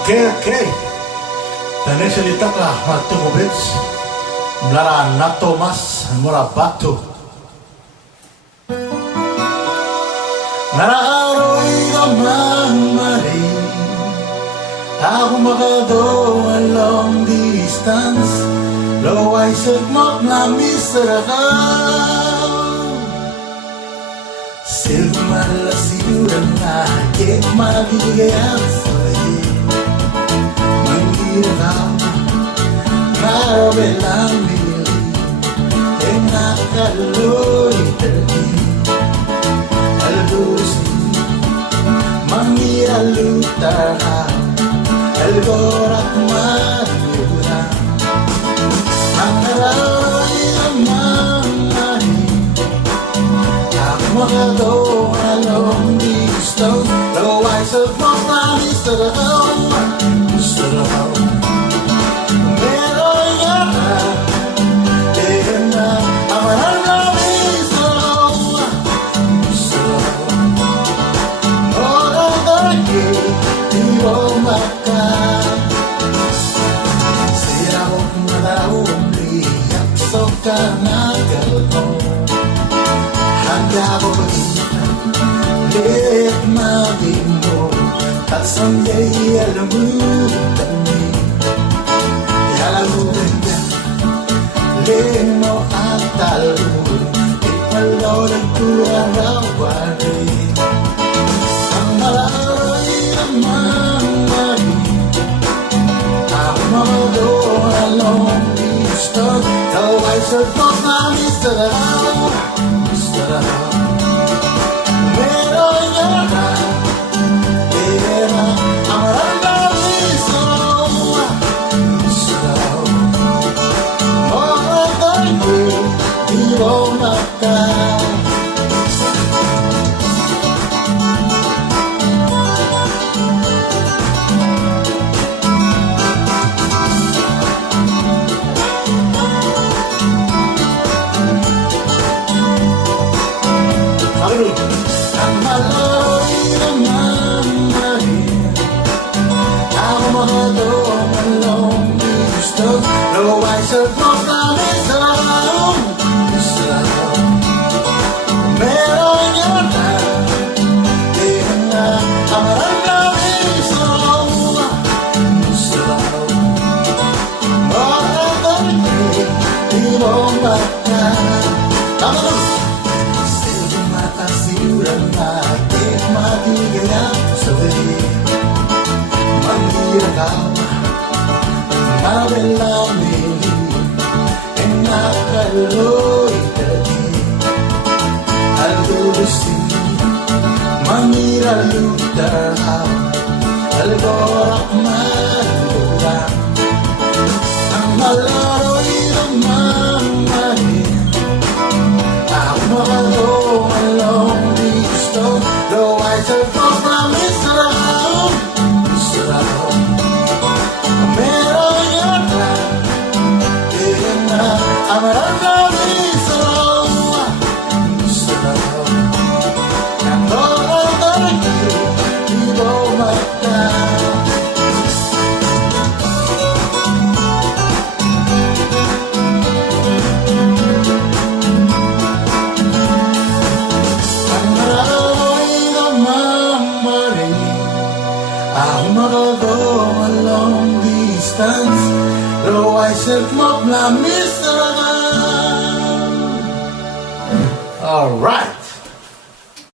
Okay. Tani salita ka, Mato Kubits. Mlara na Thomas, mura bato. Nararoy naman mali. Ako makado a long distance. Lo ay sagmok na misarakaw. Silbi malasiran na kek mabigyan sa'yo. Manghirap marabelang dili. E nakaloy dali. Albusi manghiralutara. Algorak madura. Ang nararoy naman mali. Ako makado a long distance. Though I sagmok na misarakaw. Meron nga na. Diyan na ang maraming misaraw. Orang dagi di mo maka. Sirap na daw ang liyak sa kanagal mo. Handa ko pag-itan, liit maging mo. At someday alamutan mo. Alamutan ka, liit mo at talun. Ipalorag ko ang rawari. Ang malaroy naman mali. Ako mamado along distance. Though I sagmok na misaraw. Meron nga na. Diyan na ang maraming misaraw. Mga dagi di mo maka. Ang malaroy naman mali. Ako makado ang long distance. No, I sagmok na misaraw. Meron nga na. Diyan na ang maraming misaraw. Mga dagi di mo maka. Tama na. Siuran na kek mabigyan sa'yo. Manghirap mabelang dili. E nakaloy dali. Albusi manghiralutara. Algorak madura. Ang malaroy naman mali. Ako makado along distance. Though I sagmok na misaraw. Meron nga na. Diyan na ang maraming misaraw. Ang mga dagi di mo maka. Ako makado a long distance. Though I sagmok na misaraw. Alright.